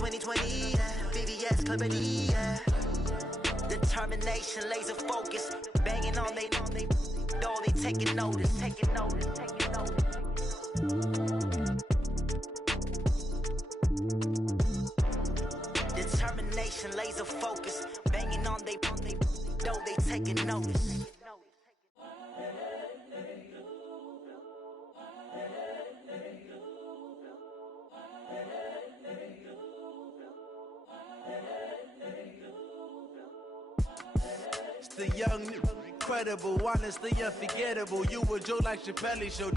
2020, VVS, Liberty, determination, laser focus, banging on they door, they taking notice. Determination, laser focus, banging on they door, they taking notice. The young, incredible, honestly unforgettable. You a joke like Chappelle Show.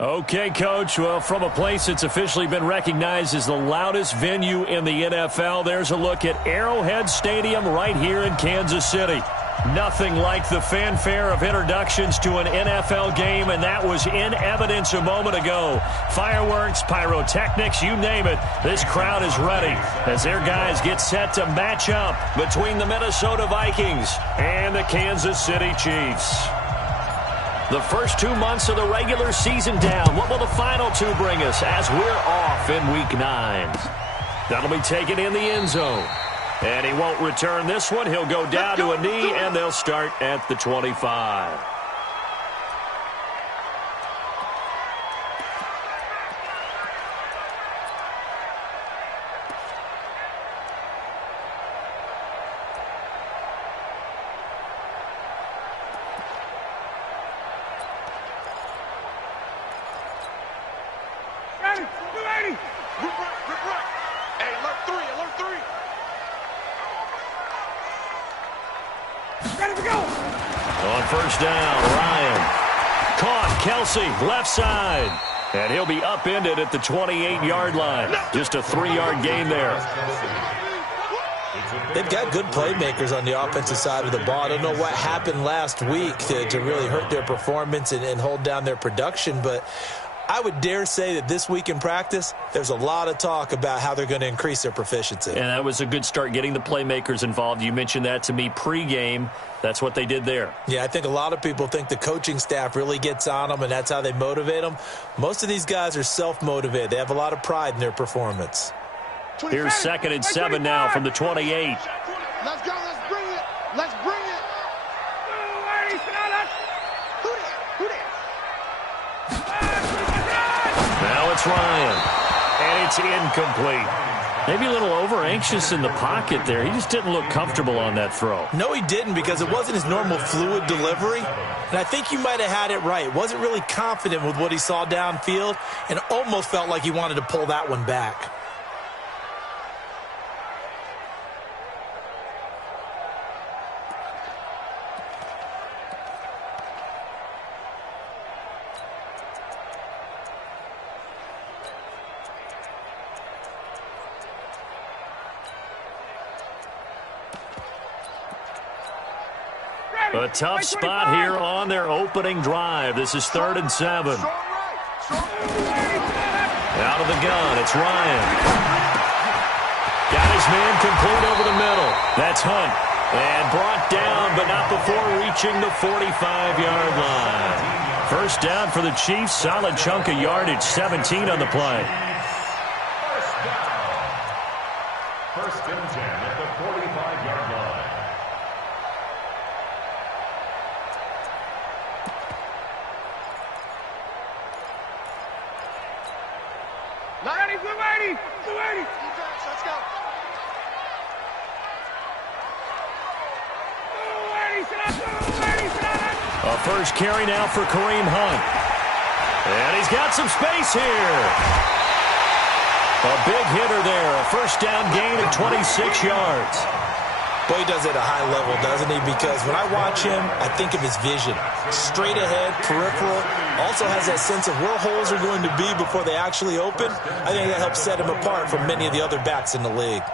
Okay, Coach. Well, from a place that's officially been recognized as the loudest venue in the NFL, there's a look at Arrowhead Stadium right here in Kansas City. Nothing like the fanfare of introductions to an NFL game, and that was in evidence a moment ago. Fireworks, pyrotechnics, you name it. This crowd is ready as their guys get set to match up between the Minnesota Vikings and the Kansas City Chiefs. The first 2 months of the regular season down. What will the final two bring us as we're off in Week 9? That'll be taken in the end zone. And he won't return this one. He'll go down to a knee, and they'll start at the 25. Ready. Hey, alert three. Ready to go. On first down, Ryan. Caught, Kelsey, left side. And he'll be upended at the 28-yard line. Just a 3-yard gain there. They've got good playmakers on the offensive side of the ball. I don't know what happened last week to really hurt their performance and hold down their production, but I would dare say that this week in practice, there's a lot of talk about how they're going to increase their proficiency. And that was a good start, getting the playmakers involved. You mentioned that to me pregame. That's what they did there. Yeah, I think a lot of people think the coaching staff really gets on them, and that's how they motivate them. Most of these guys are self-motivated. They have a lot of pride in their performance. Here's 2nd and 7 now from the 28. Let's go. Let's bring it. Now it's Ryan, and it's incomplete. Maybe a little over-anxious in the pocket there. He just didn't look comfortable on that throw. No, he didn't, because it wasn't his normal fluid delivery. And I think you might have had it right. Wasn't really confident with what he saw downfield and almost felt like he wanted to pull that one back. A tough spot here on their opening drive. This is 3rd and 7. Out of the gun, it's Ryan. Got his man complete over the middle. That's Hunt. And brought down, but not before reaching the 45-yard line. First down for the Chiefs. Solid chunk of yardage, 17 on the play. First and 10 at the 45-yard line. Ready. Let's go. A first carry now for Kareem Hunt. And he's got some space here. A big hitter there. A first down gain of 26 yards. Boy, he does it at a high level, doesn't he? Because when I watch him, I think of his vision. Straight ahead, peripheral. Also has that sense of where holes are going to be before they actually open. I think that helps set him apart from many of the other backs in the league.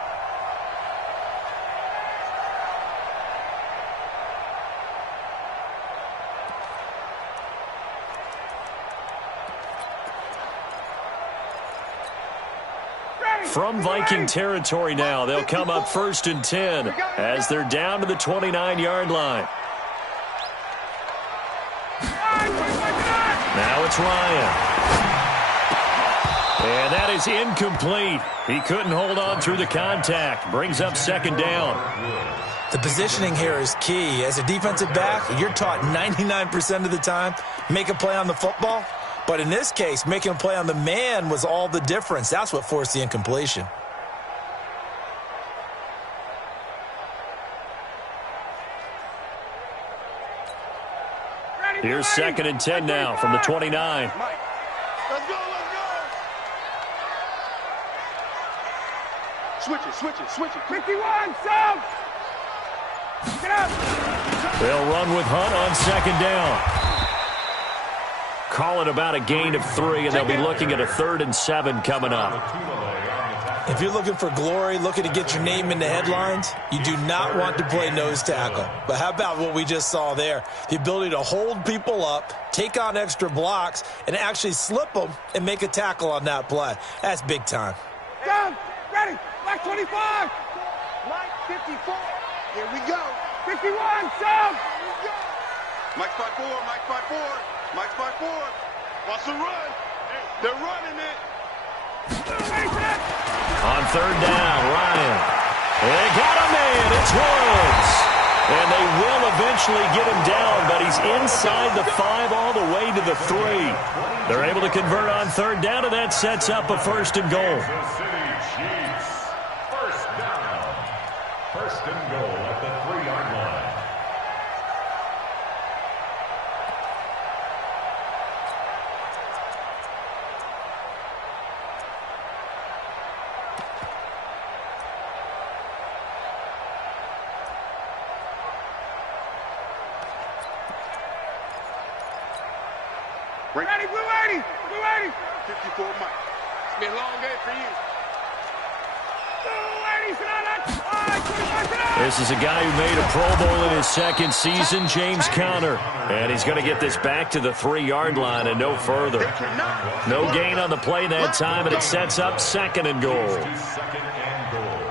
From Viking territory now, they'll come up 1st and 10 as they're down to the 29-yard line. Now it's Ryan. And that is incomplete. He couldn't hold on through the contact. Brings up second down. The positioning here is key. As a defensive back, you're taught 99% of the time, make a play on the football. But in this case, making a play on the man was all the difference. That's what forced the incompletion. Here's 2nd and 10 now from the 29. Let's go, let's go. Switch it. 51, sub. Get up. They'll run with Hunt on 2nd down. Call it about a gain of 3, and they'll be looking at a 3rd and 7 coming up. If you're looking for glory, looking to get your name in the headlines, you do not want to play nose tackle. But how about what we just saw there? The ability to hold people up, take on extra blocks, and actually slip them and make a tackle on that play. That's big time. Down. Ready. Black 25. Mike 54. Here we go. 51, sub. Mike 54, Mike 54. Mike 54. Wants to run. They're running it. On 3rd down, Ryan. They got a man. It's Woods. And they will eventually get him down, but he's inside the 5 all the way to the 3. They're able to convert on 3rd down, and that sets up a 1st and goal. First and goal at the 3-yard line. Ready, blue 80. Blue 80. 54, Mike. It's been a long day for you. This is a guy who made a Pro Bowl in his 2nd season, James Conner. And he's going to get this back to the 3-yard line and no further. No gain on the play that time, and it sets up 2nd and goal. 2nd and goal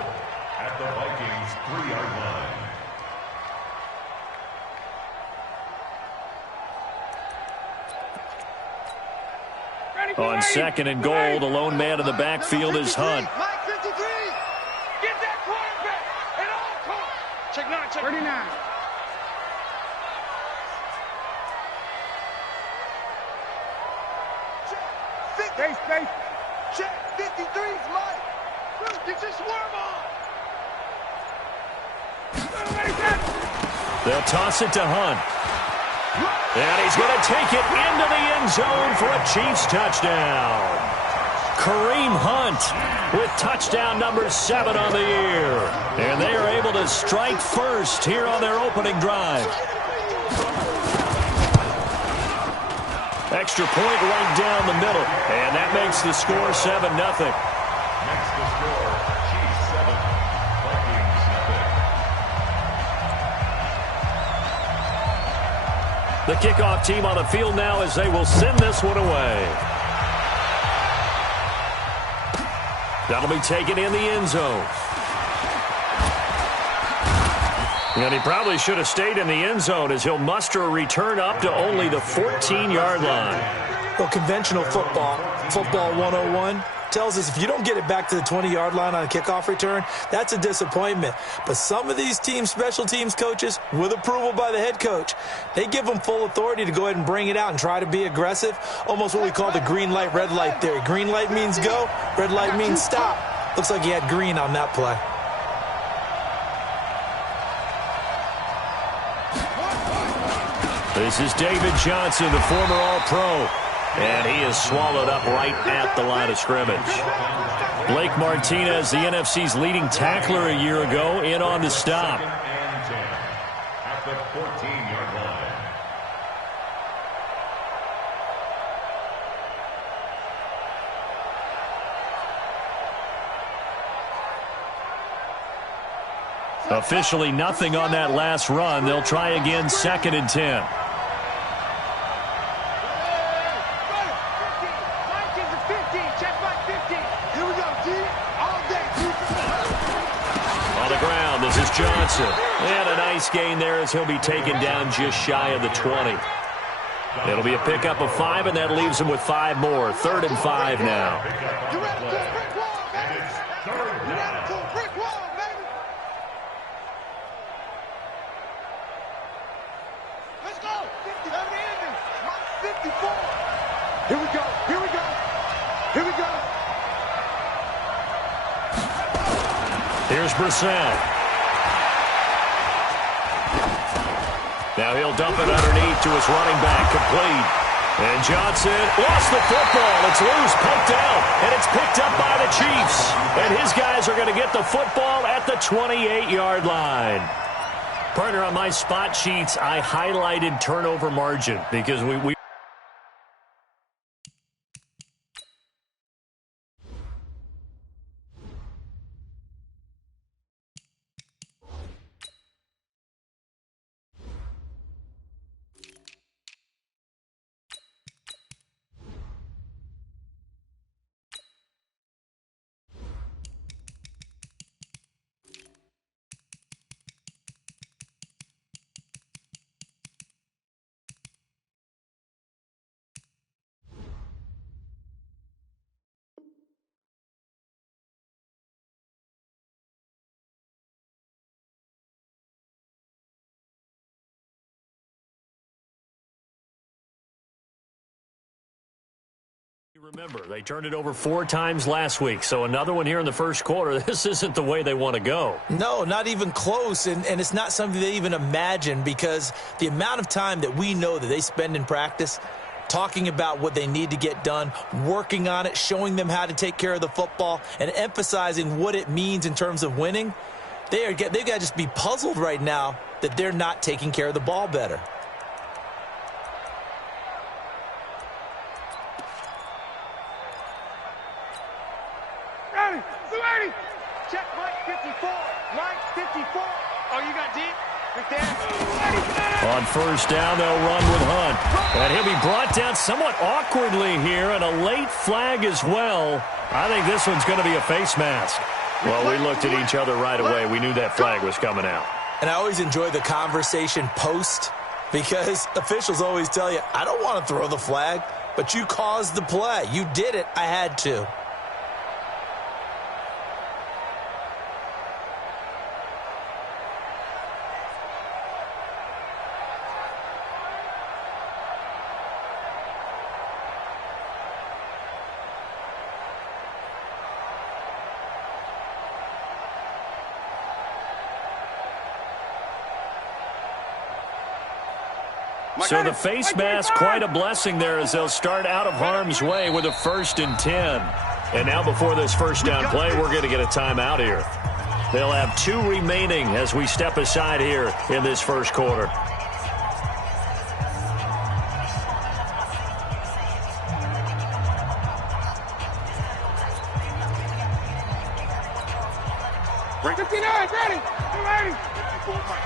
at the Vikings 3-yard line. On 2nd and goal, the lone man in the backfield is Hunt. Mike 53. Get that quarterback at all costs. Check 9, check 39. Space. Check 53's Mike. Get your swarm on. They'll toss it to Hunt. And he's going to take it into the end zone for a Chiefs touchdown. Kareem Hunt with touchdown number 7 on the year. And they are able to strike first here on their opening drive. Extra point right down the middle. And that makes the score 7-0. Makes the score Chiefs 7, Vikings 0. The kickoff team on the field now as they will send this one away. That'll be taken in the end zone. And he probably should have stayed in the end zone as he'll muster a return up to only the 14-yard line. Well, conventional football 101, tells us if you don't get it back to the 20-yard line on a kickoff return, that's a disappointment. But some of these teams, special teams coaches, with approval by the head coach, they give them full authority to go ahead and bring it out and try to be aggressive, almost what we call the green light, red light theory. Green light means go, red light means stop. Looks like he had green on that play. This is David Johnson, the former All-Pro. And he is swallowed up right at the line of scrimmage. Blake Martinez, the NFC's leading tackler a year ago, in on the stop. And 10 at the 14-yard line. Officially nothing on that last run. They'll try again, 2nd and 10. On the ground, this is Johnson. And a nice gain there as he'll be taken down just shy of the 20. It'll be a pickup of 5, and that leaves them with 5 more. 3rd and 5 now. You ran into a brick wall, baby. You ran into a brick wall, baby. Let's go. 50, let me in this. 54. Here we go. Here we go. Here we go. Here's Brissett. Now he'll dump it underneath to his running back, complete. And Johnson lost the football. It's loose, poked out, and it's picked up by the Chiefs. And his guys are going to get the football at the 28-yard line. Partner, on my spot sheets, I highlighted turnover margin because we remember, they turned it over 4 times last week, so another one here in the first quarter. This isn't the way they want to go. No, not even close, and it's not something they even imagine, because the amount of time that we know that they spend in practice talking about what they need to get done, working on it, showing them how to take care of the football, and emphasizing what it means in terms of winning, they've got to just be puzzled right now that they're not taking care of the ball better. Check Mike 54. Mike 54. Oh, you got deep? Right there. On first down, they'll run with Hunt. And he'll be brought down somewhat awkwardly here, and a late flag as well. I think this one's going to be a face mask. Well, we looked at each other right away. We knew that flag was coming out. And I always enjoy the conversation post, because officials always tell you, I don't want to throw the flag, but you caused the play. You did it. I had to. So the face mask, quite a blessing there, as they'll start out of harm's way with a 1st and 10. And now before this first down play, we're going to get a timeout here. They'll have 2 remaining as we step aside here in this first quarter. Right. 59, ready. 54 Mike.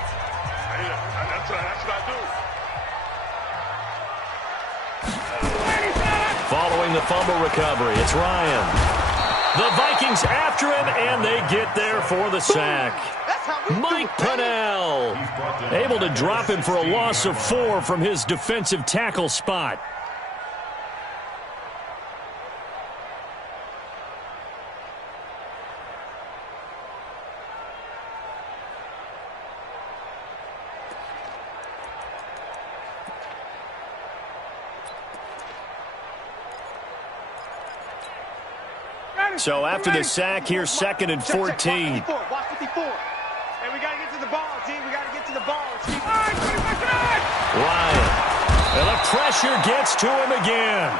That's what I do. Following the fumble recovery, it's Ryan. The Vikings after him, and they get there for the sack. Mike Pennell able to drop him for a loss of 4 from his defensive tackle spot. So after the sack, here's 2nd and 14. Watch 54. And we got to get to the ball, team. We got to get to the ball. Ryan. And the pressure gets to him again.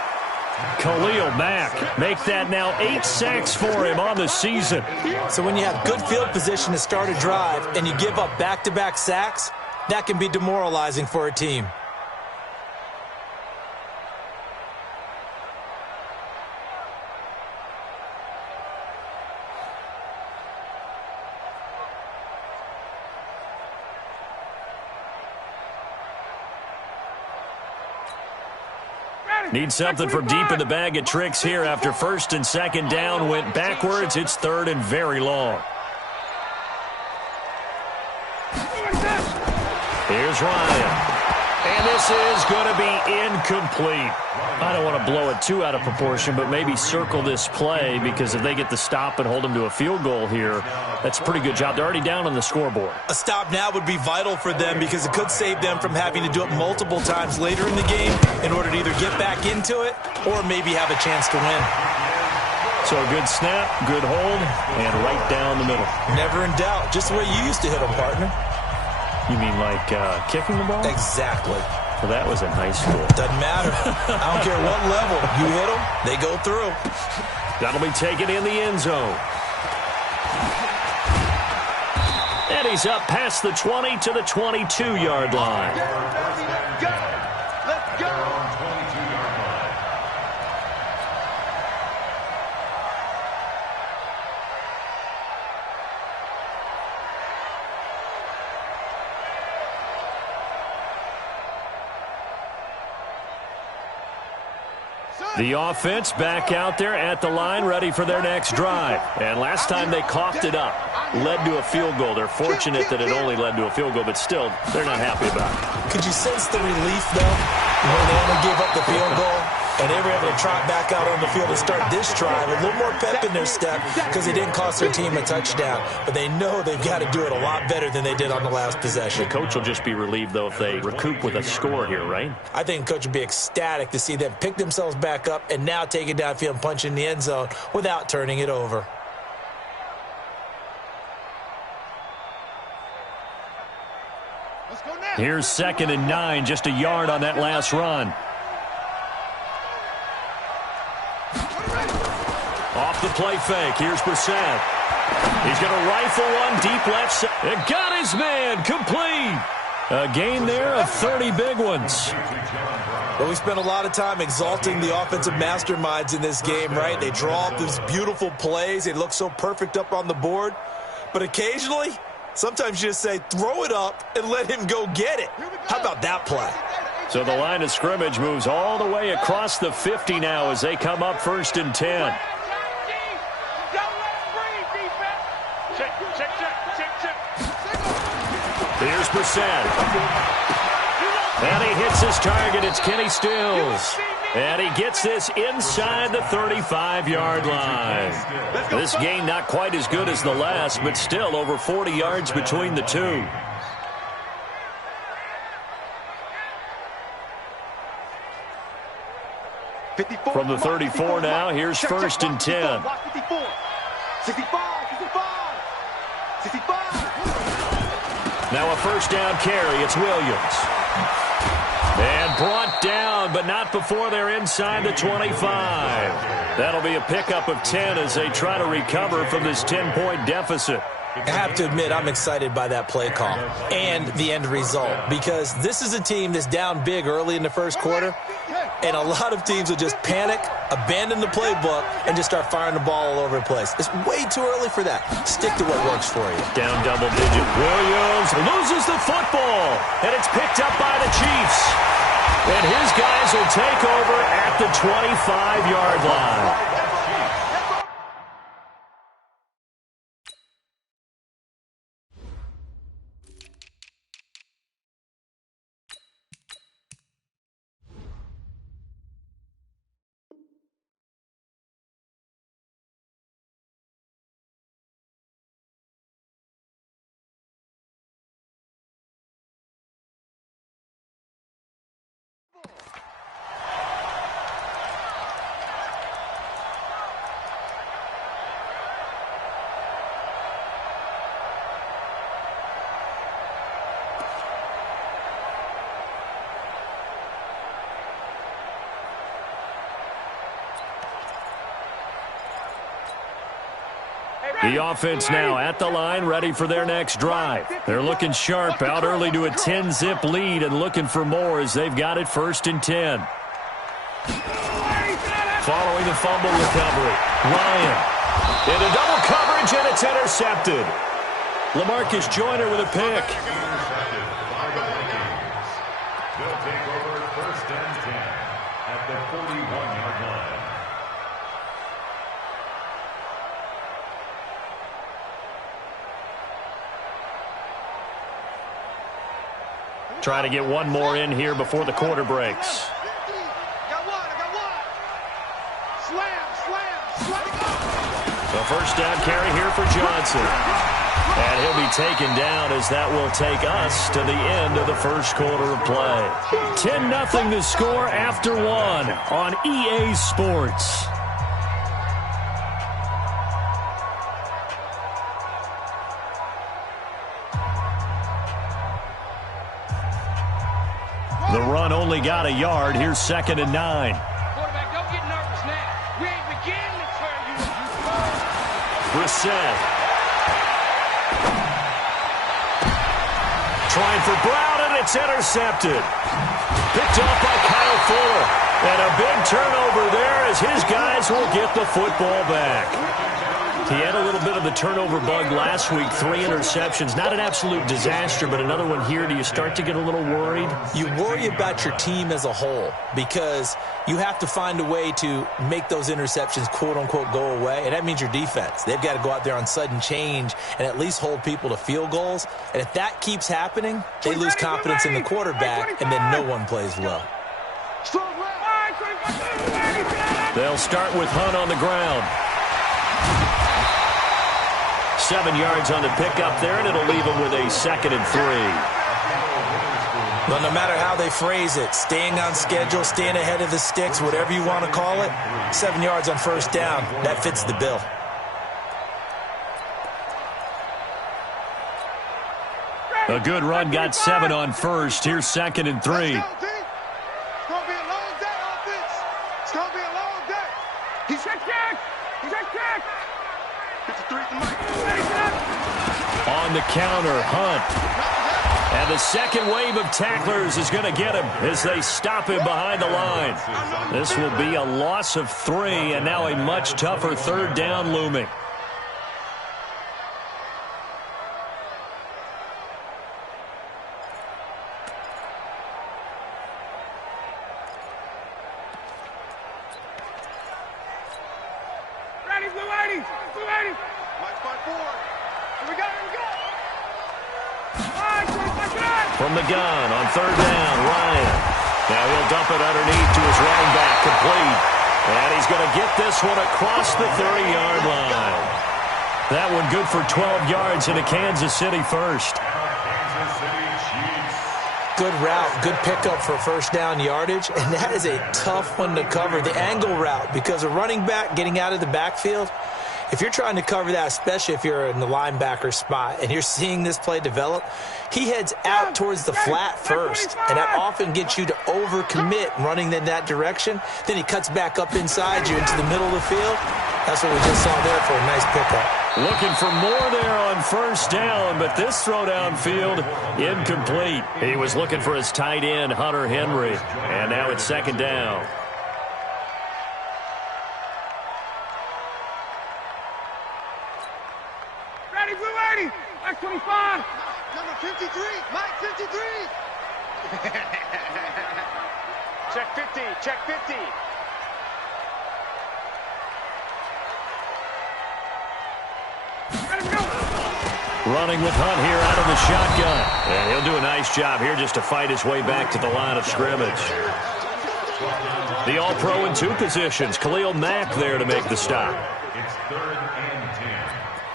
Khalil Mack make that now 8 sacks for him on the season. So when you have good field position to start a drive and you give up back-to-back sacks, that can be demoralizing for a team. Need something from deep in the bag of tricks here after 1st and 2nd down went backwards. It's 3rd and very long. Here's Ryan. And this is going to be incomplete. I don't want to blow it too out of proportion, but maybe circle this play, because if they get the stop and hold them to a field goal here, that's a pretty good job. They're already down on the scoreboard. A stop now would be vital for them, because it could save them from having to do it multiple times later in the game in order to either get back into it or maybe have a chance to win. So a good snap, good hold, and right down the middle. Never in doubt. Just the way you used to hit them, partner. You mean like kicking the ball? Exactly. Well, that was in high school. Doesn't matter. I don't care what level. You hit them, they go through. That'll be taken in the end zone. And he's up past the 20 to the 22-yard line. Let's go. Let's go. The offense back out there at the line, ready for their next drive. And last time they coughed it up, led to a field goal. They're fortunate that it only led to a field goal, but still, they're not happy about it. Could you sense the relief, though, when they only gave up the field goal and they were able to trot back out on the field and start this drive? A little more pep in their step, because it didn't cost their team a touchdown. But they know they've got to do it a lot better than they did on the last possession. The coach will just be relieved, though, if they recoup with a score here, right? I think the coach would be ecstatic to see them pick themselves back up and now take it downfield and punch in the end zone without turning it over. Here's 2nd and 9, just a yard on that last run. Off the play fake, here's Brissett. He's going to rifle one deep left side. It got his man, complete. A gain there of 30 big ones. Well, we spent a lot of time exalting the offensive masterminds in this game, right? They draw up these beautiful plays. They look so perfect up on the board. But occasionally, sometimes you just say, throw it up and let him go get it. How about that play? So the line of scrimmage moves all the way across the 50 now as they come up 1st and 10. Here's Brissett. And he hits his target. It's Kenny Stills. And he gets this inside the 35-yard line. This gain not quite as good as the last, but still over 40 yards between the two. From the 34 now, here's 1st and 10. 65. Now a first down carry. It's Williams. And brought down, but not before they're inside the 25. That'll be a pickup of 10 as they try to recover from this 10-point deficit. I have to admit, I'm excited by that play call and the end result, because this is a team that's down big early in the first quarter, and a lot of teams will just panic, abandon the playbook, and just start firing the ball all over the place. It's way too early for that. Stick to what works for you. Down double digit. Williams loses the football, and it's picked up by the Chiefs. And his guys will take over at the 25-yard line. The offense now at the line, ready for their next drive. They're looking sharp, out early to a 10-zip lead and looking for more as they've got it 1st and 10. Following the fumble recovery, Ryan into double coverage, and it's intercepted. LaMarcus Joyner with a pick. They'll take over 1st and 10 at the 41-yard line. Try to get one more in here before the quarter breaks. The first down carry here for Johnson. And he'll be taken down as that will take us to the end of the first quarter of play. 10-0 the score after one on EA Sports. The run only got a yard. Here's 2nd and 9. Quarterback, don't get nervous now. We ain't beginning to turn you. Brissett. Trying for Brown, and it's intercepted. Picked off by Kyle Fuller. And a big turnover there as his guys will get the football back. He had a little bit of the turnover bug last week, 3 interceptions. Not an absolute disaster, but another one here. Do you start to get a little worried? You worry about your team as a whole because you have to find a way to make those interceptions, quote-unquote, go away, and that means your defense. They've got to go out there on sudden change and at least hold people to field goals. And if that keeps happening, they lose confidence in the quarterback, and then no one plays well. They'll start with Hunt on the ground. 7 yards on the pickup there, and it'll leave him with a 2nd and 3. Well, no matter how they phrase it, staying on schedule, staying ahead of the sticks, whatever you want to call it, 7 yards on first down, that fits the bill. A good run got 7 on first. Here's 2nd and 3. It's going to be a long day, offense. It's going to be a long day. He's check. 53 to Mike. On the counter, Hunt. And the second wave of tacklers is going to get him as they stop him behind the line. This will be a loss of 3, and now a much tougher 3rd down looming. From the gun on 3rd down, Ryan. Now he'll dump it underneath to his running back, complete. And he's going to get this one across the 30-yard line. That one good for 12 yards into Kansas City first. Good route, good pickup for first down yardage, and that is a tough one to cover, the angle route, because a running back getting out of the backfield, if you're trying to cover that, especially if you're in the linebacker spot and you're seeing this play develop, he heads out towards the flat first, and that often gets you to overcommit running in that direction. Then he cuts back up inside you into the middle of the field. That's what we just saw there for a nice pickup. Looking for more there on first down, but this throw downfield incomplete. He was looking for his tight end, Hunter Henry, and now it's 2nd down. Ready, blue 80. Mike 25. Number 53. Mike 53. Check 50. Check 50. Running with Hunt here out of the shotgun. And he'll do a nice job here just to fight his way back to the line of scrimmage. The All-Pro in 2 positions. Khalil Mack there to make the stop. It's 3rd and 10.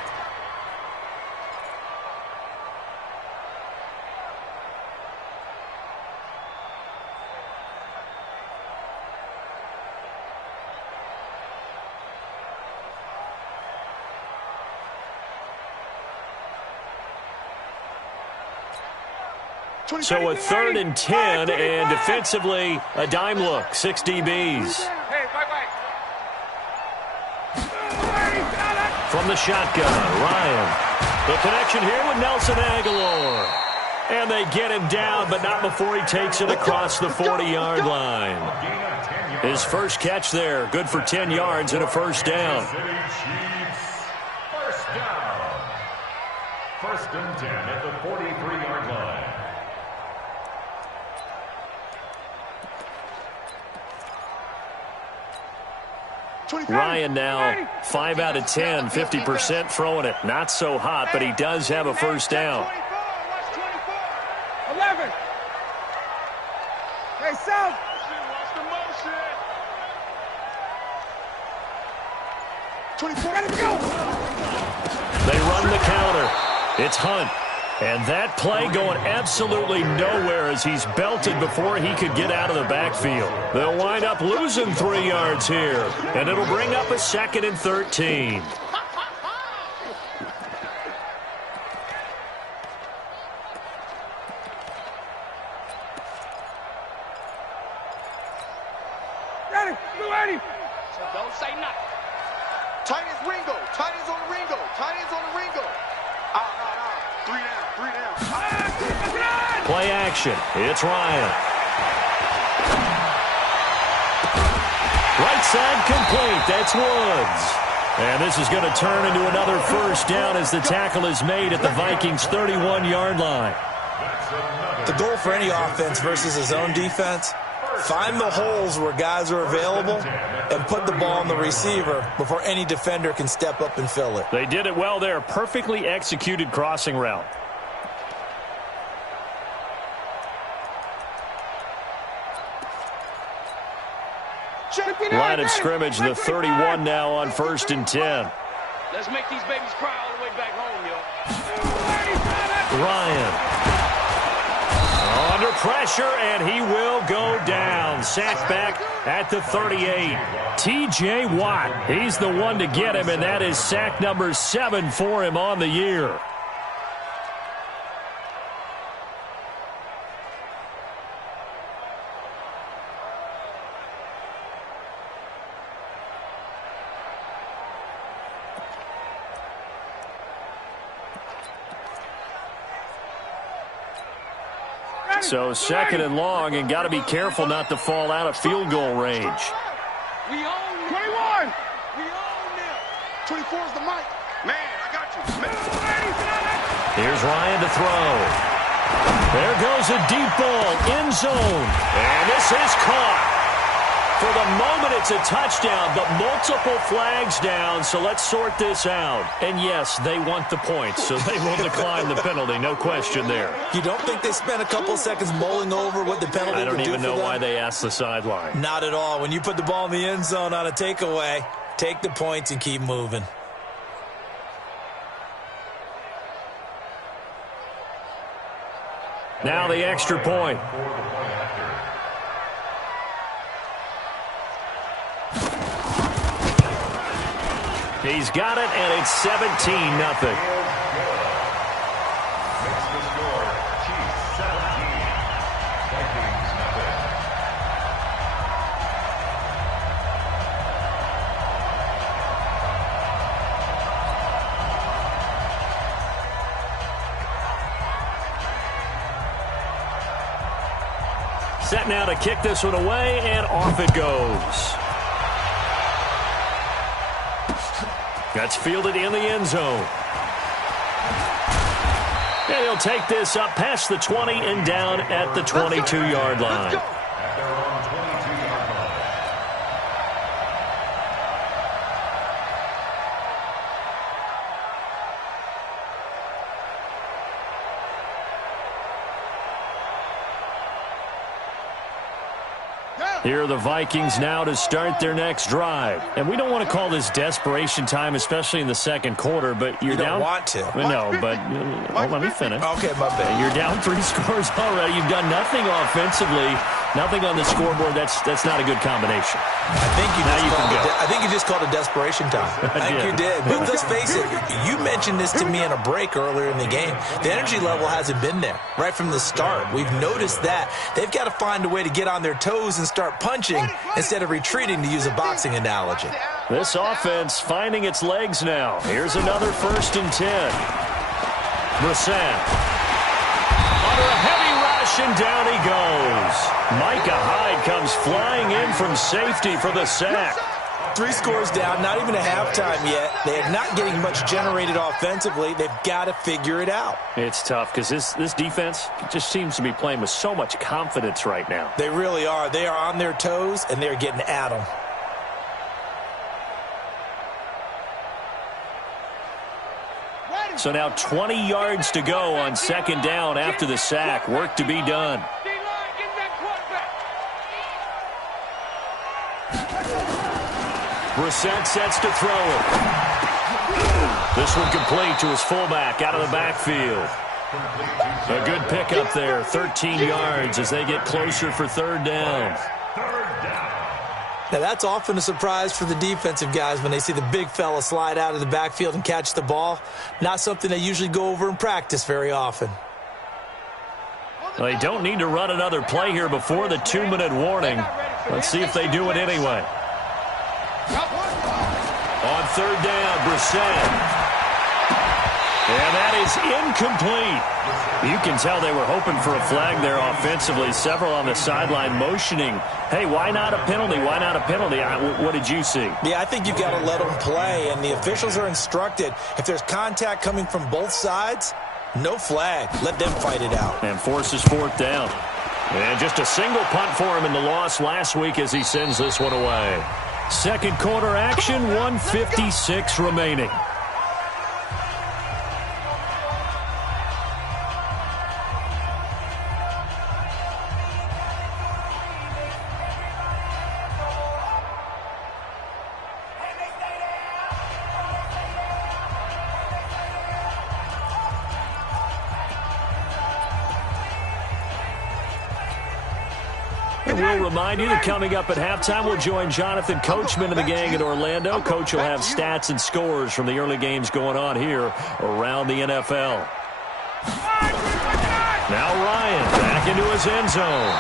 So a 3rd and 10, and defensively, a dime look, 6 DBs. Hey, bye-bye. From the shotgun, Ryan. The connection here with Nelson Aguilar. And they get him down, but not before he takes it across the 40-yard line. His first catch there, good for 10 yards and a first down. First down. 1st and 10 at the 43-yard line. Ryan now 5 out of 10, 50% throwing it. Not so hot, but he does have a first down. 11. They run the counter. It's Hunt. And that play going absolutely nowhere as he's belted before he could get out of the backfield. They'll wind up losing 3 yards here. And it'll bring up a 2nd and 13. Ready, ready. So don't say nothing. Tight ends Ringo. Tight ends on the Ringo. Tight ends on the Ringo. Out. 3 down. Play action. It's Ryan. Right side complete. That's Woods. And this is going to turn into another first down as the tackle is made at the Vikings' 31-yard line. The goal for any offense versus a zone defense, find the holes where guys are available and put the ball on the receiver before any defender can step up and fill it. They did it well there. Perfectly executed crossing route. Line of scrimmage, the 31 now on 1st and 10. Let's make these babies cry all the way back home, yo. Ryan. Under pressure, and he will go down. Sacked back at the 38. T.J. Watt, he's the one to get him, and that is sack number 7 for him on the year. So 2nd and long, and got to be careful not to fall out of field goal range. We own 21. We own them. 24 is the mic. Man, I got you. Here's Ryan to throw. There goes a deep ball, end zone. And this is caught. For the moment, it's a touchdown, but multiple flags down, so let's sort this out. And yes, they want the points, so they will decline the penalty, no question there. You don't think they spent a couple seconds mulling over what the penalty would do for them? I don't even know why they asked the sideline. Not at all. When you put the ball in the end zone on a takeaway, take the points and keep moving. Now the extra point. He's got it, and it's 17-0. Set now to kick this one away, and off it goes. That's fielded in the end zone. And he'll take this up past the 20 and down at the 22-yard line. Here are the Vikings now to start their next drive. And we don't want to call this desperation time, especially in the second quarter, but you're down. You don't want to. No, but let me finish. Okay, my bad. You're down 3 scores already. You've done nothing offensively, nothing on the scoreboard. That's not a good combination. I think you just called it desperation time. I think you did. But let's face it, you mentioned this to me in a break earlier in the game. The energy level hasn't been there right from the start. We've noticed that. They've got to find a way to get on their toes and start punching instead of retreating, to use a boxing analogy. This offense finding its legs now. Here's another 1st and 10. Brissett. Under a heavy rush, and down he goes. Micah Hyde comes flying in from safety for the sack. 3 scores down, not even a halftime yet. They're not getting much generated offensively. They've got to figure it out. It's tough because this defense just seems to be playing with so much confidence right now. They really are. They are on their toes, and they're getting at them. So now 20 yards to go on 2nd down after the sack. Work to be done. Brissett sets to throw it. This one complete to his fullback out of the backfield. A good pickup there, 13 yards as they get closer for third down. Now, that's often a surprise for the defensive guys when they see the big fella slide out of the backfield and catch the ball. Not something they usually go over in practice very often. Well, they don't need to run another play here before the 2-minute warning. Let's see if they do it anyway. On third down, Brissett. And that is incomplete. You can tell they were hoping for a flag there offensively. Several on the sideline motioning, hey, why not a penalty? Why not a penalty? What did you see? Yeah, I think you've got to let them play, and the officials are instructed. If there's contact coming from both sides, no flag. Let them fight it out. And forces fourth down. And just a single punt for him in the loss last week as he sends this one away. Second quarter action, 1:56 remaining. We'll remind you that coming up at halftime, we'll join Jonathan Coachman and the gang in Orlando. Coach will have stats and scores from the early games going on here around the NFL. Now Ryan back into his end zone.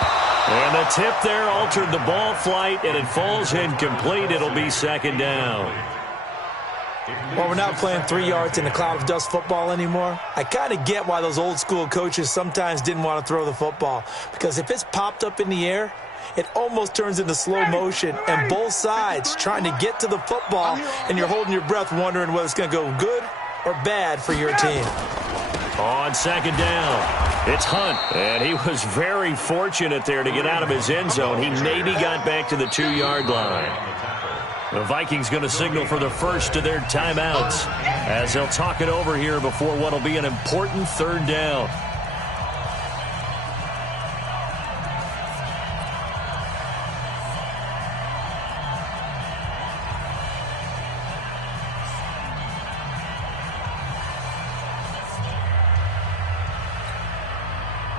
And the tip there altered the ball flight, and it falls incomplete. It'll be second down. Well, we're not playing 3 yards in a cloud of dust football anymore. I kind of get why those old school coaches sometimes didn't want to throw the football. Because if it's popped up in the air, it almost turns into slow motion, and both sides trying to get to the football, and you're holding your breath wondering whether it's going to go good or bad for your team. On second down, it's Hunt, and he was very fortunate there to get out of his end zone. He maybe got back to the 2-yard line. The Vikings going to signal for the first of their timeouts as they'll talk it over here before what will be an important third down.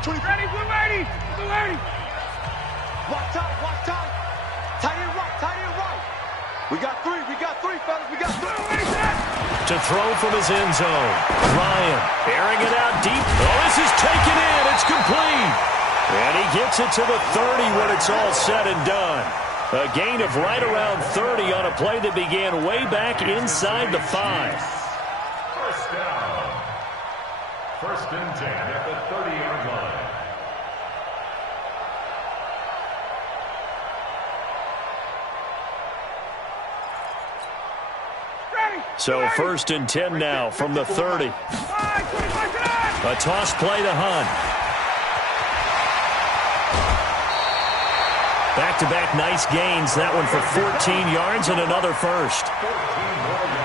Ready, blue 80. Watch out. Tight end right. We got three, fellas, we got three. To throw from his end zone, Ryan airing it out deep. Oh, this is taken in. It's complete. And he gets it to the 30 when it's all said and done. A gain of right around 30 on a play that began way back inside the 5. First down. First and 10 at the 30-yard line. So first and 10 now from the 30. A toss play to Hunt. Back-to-back nice gains. That one for 14 yards and another first.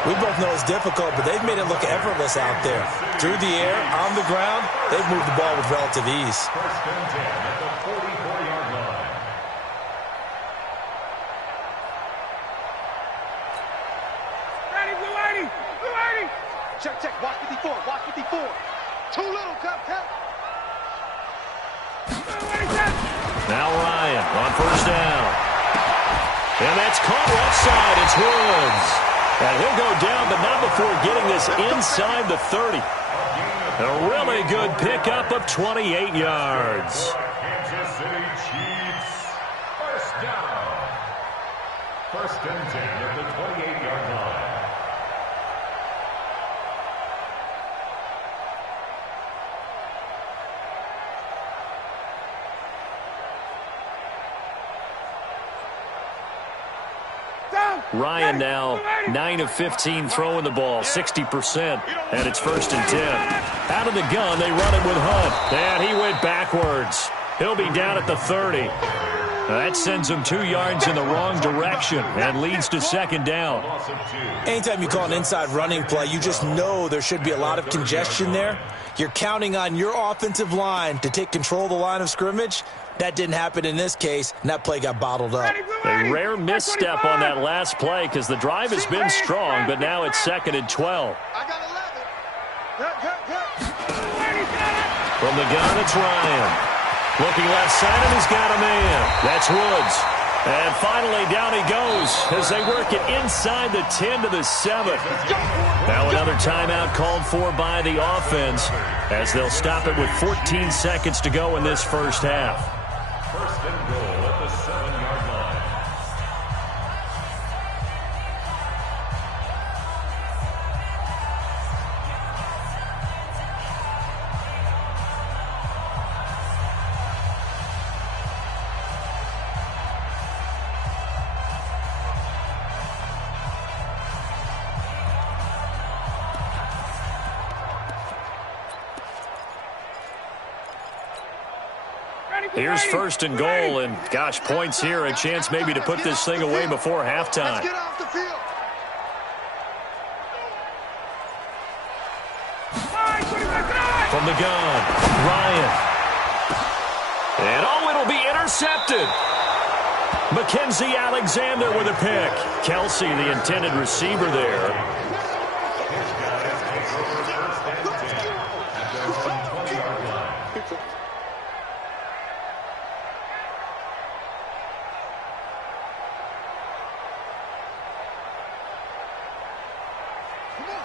We both know it's difficult, but they've made it look effortless out there. Through the air, on the ground, they've moved the ball with relative ease. First and 10 at the 44-yard line. Check, watch 54. Too little, cut. Now Ryan on first down. And that's caught left side. It's Woods. And he'll go down, but not before getting this inside the 30. A really good pickup of 28 yards. Kansas City Chiefs. First down. First and 10 at the 28-yard line. Ryan now 9 of 15 throwing the ball, 60%, and it's first and 10. Out of the gun, they run it with Hunt, and he went backwards. He'll be down at the 30. That sends him 2 yards in the wrong direction and leads to second down. Anytime you call an inside running play, you just know there should be a lot of congestion there. You're counting on your offensive line to take control of the line of scrimmage. That didn't happen in this case, and that play got bottled up. A rare misstep on that last play because the drive has been strong, but now it's second and 12. I got 11. From the gun, it's Ryan. Looking left side, and he's got a man. That's Woods. And finally, down he goes as they work it inside the 10 to the 7. Now another timeout called for by the offense as they'll stop it with 14 seconds to go in this first half. First and goal at the 7-yard line. Here's first and goal, and gosh, points here, a chance maybe to put this thing away before halftime. Get off the field. From the gun, Ryan. And it'll be intercepted. Mackenzie Alexander with a pick. Kelsey, the intended receiver there.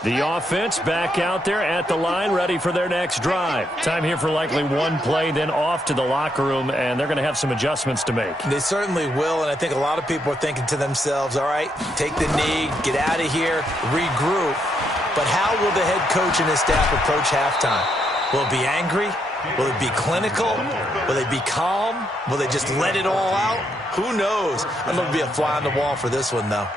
The offense back out there at the line, ready for their next drive. Time here for likely one play, then off to the locker room, and they're going to have some adjustments to make. They certainly will, and I think a lot of people are thinking to themselves, all right, take the knee, get out of here, regroup. But how will the head coach and his staff approach halftime? Will it be angry? Will it be clinical? Will they be calm? Will they just let it all out? Who knows? I'm going to be a fly on the wall for this one, though.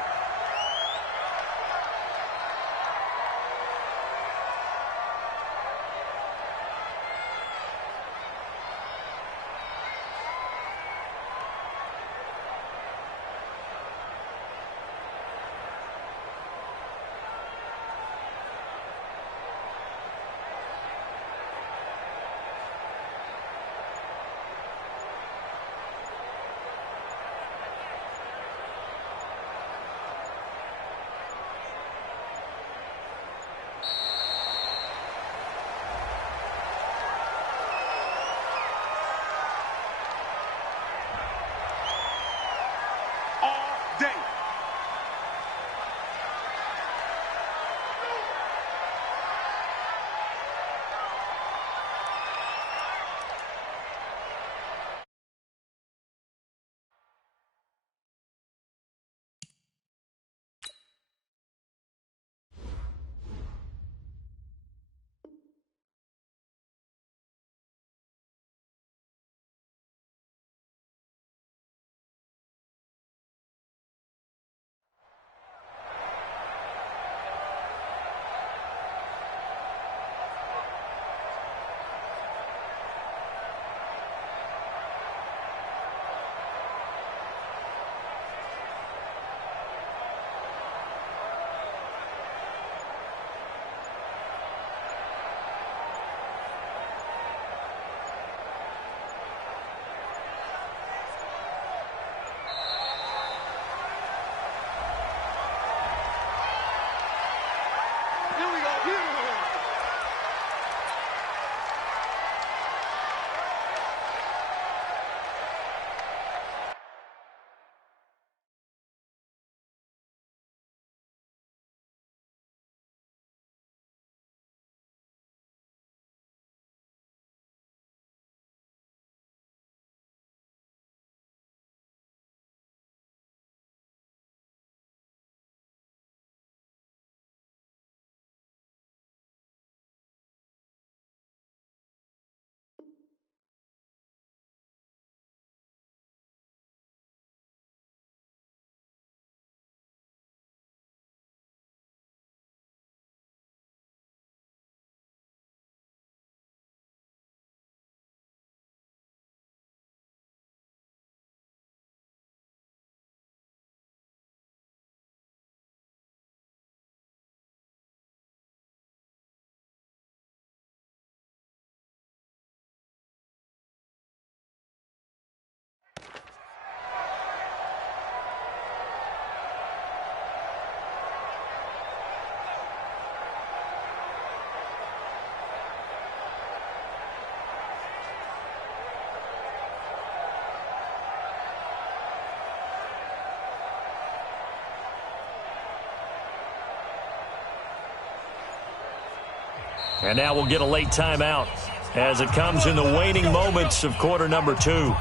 And now we'll get a late timeout as it comes in the waning moments of quarter number 2.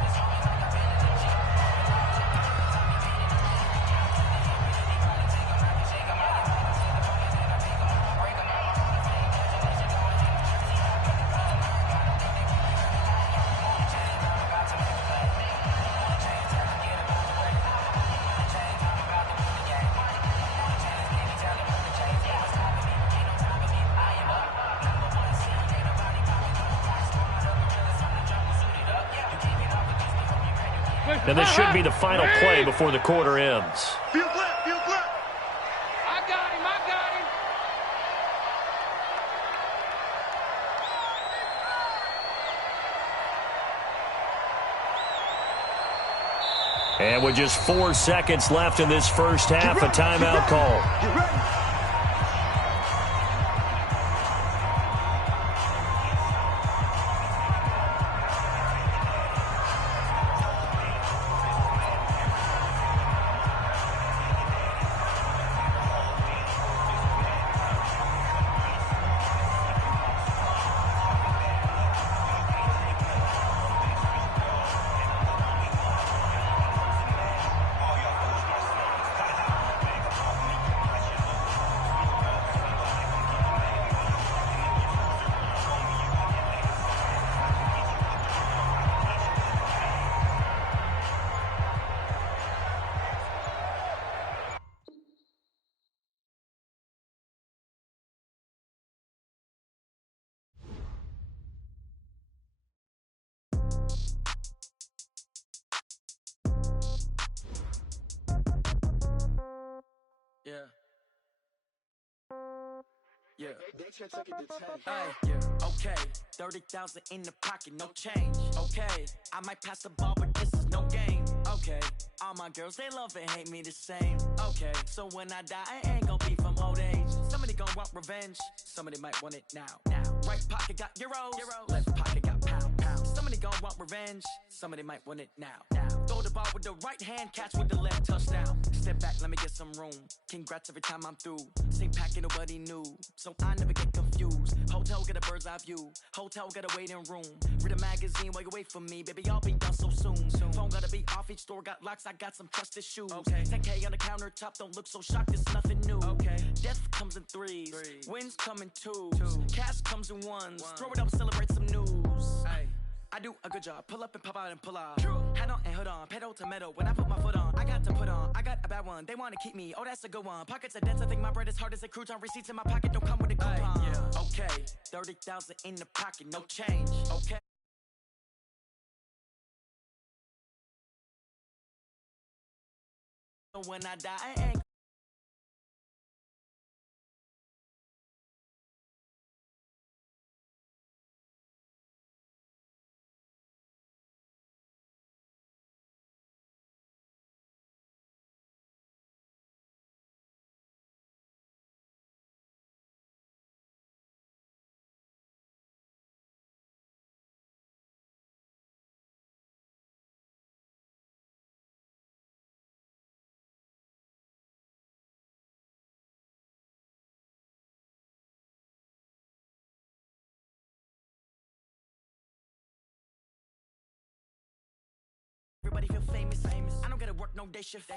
And this should be the final play before the quarter ends. Field left, field left. I got him, And with just 4 seconds left in this first half, a timeout call. Get ready. Yeah. Okay. 30,000 in the pocket, no change. Okay. I might pass the ball, but this is no game. Okay. All my girls, they love and hate me the same. Okay. So when I die, I ain't gonna be from old age. Somebody gonna want revenge. Somebody might want it now. Right pocket got euros. Left pocket got pounds. Somebody gonna want revenge. Somebody might want it now. Throw the ball with the right hand, catch with the left, touchdown. Step back, let me get some room. Congrats every time I'm through. Same packet, nobody knew. So I never get confused. Hotel get a bird's eye view. Hotel get a waiting room. Read a magazine while you wait for me. Baby, I'll be done so soon. Phone gotta be off, each store got locks. I got some trusted shoes. 10K on the countertop, don't look so shocked, it's nothing new. Death comes in threes. Wins come in twos. Cash comes in ones. Throw it up, celebrate some news. I do a good job. Pull up and pop out and pull off. Hat on and hood on. Pedal to metal. When I put my foot on, I got to put on. I got a bad one. They want to keep me. Oh, that's a good one. Pockets are dense. I think my bread is hard as a crouton. Receipts in my pocket don't come with a coupon. Okay. 30,000 in the pocket. No change. Okay. When I die, I ain't. Everybody feel famous. I don't gotta work no day shift.